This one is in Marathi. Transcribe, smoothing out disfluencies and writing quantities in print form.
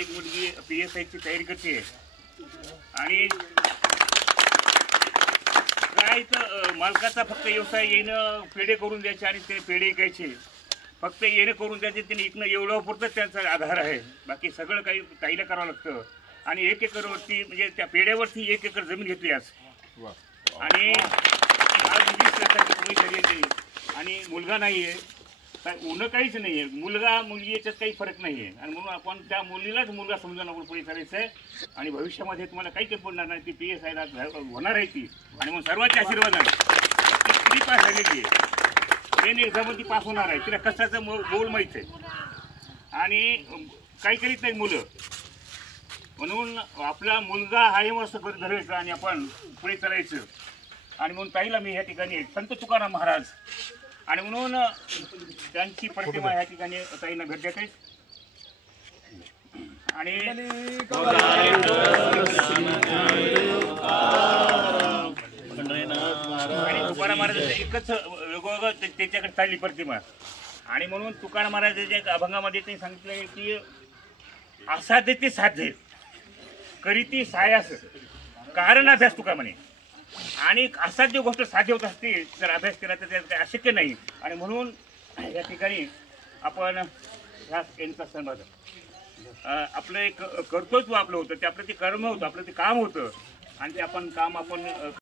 एक मुलगी PSI ची तयारी करते आणि काय तर मालकाचा फक्त व्यवसाय येणं पेढे करून द्यायचे आणि ते पेढे विकायचे, फक्त येणं करून द्यायचे, त्यांनी इकणं एवढं पुरतं त्यांचा आधार आहे. बाकी सगळं काही ताईला करावं लागतं. आणि 1 एकरवरती म्हणजे त्या पेढ्यावरती 1 एकर जमीन घेतली आज. आणि आज 20 लाखाची कमाई झाली आहे आणि मुलगा नाही आहे, उन्ह काहीच नाही आहे. मुलगा मुलगी याच्यात काही फरक नाही आहे. आणि म्हणून आपण त्या मुलीलाच मुलगा समजून आपण पुढे चालायचं आहे. आणि भविष्यामध्ये तुम्हाला काही काही पडणार नाही. ती PSI ला होणार आहे ती. आणि मग सर्वांचे आशीर्वाद आहे. ती फ्री पास झालेली आहे, मेन एक्झाममध्ये पास होणार आहे. तिला कष्टाचं मोल माहीत आहे आणि काही करीत नाही मुलं. म्हणून आपला मुलगा हा मस्त धरायचा आणि आपण पुढे चालायचं. आणि म्हणून ताईला मी ह्या ठिकाणी संत तुकाराम महाराज आणि म्हणून त्यांची प्रतिमा ह्या ठिकाणी ताईंना भेट देते. आणि तुकाराम महाराज एकच वेगवेगळं त्याच्याकडे चालली प्रतिमा. आणि म्हणून तुकाराम महाराजांच्या अभंगामध्ये त्यांनी सांगितलं की असाध्य ते साध्य करीती सायास कारण अभ्यास तुका म्हणे. आणि असाध्य गोष्ट साध्य होत असते जर अभ्यास केला तर त्यात काही अशक्य नाही. आणि म्हणून या ठिकाणी आपण ह्या यांचा सहभाग आपलं एक कर्तव्य आपलं होतं, ते आपलं ते कर्म होतं, आपलं ते काम होतं. आणि ते आपण काम आपण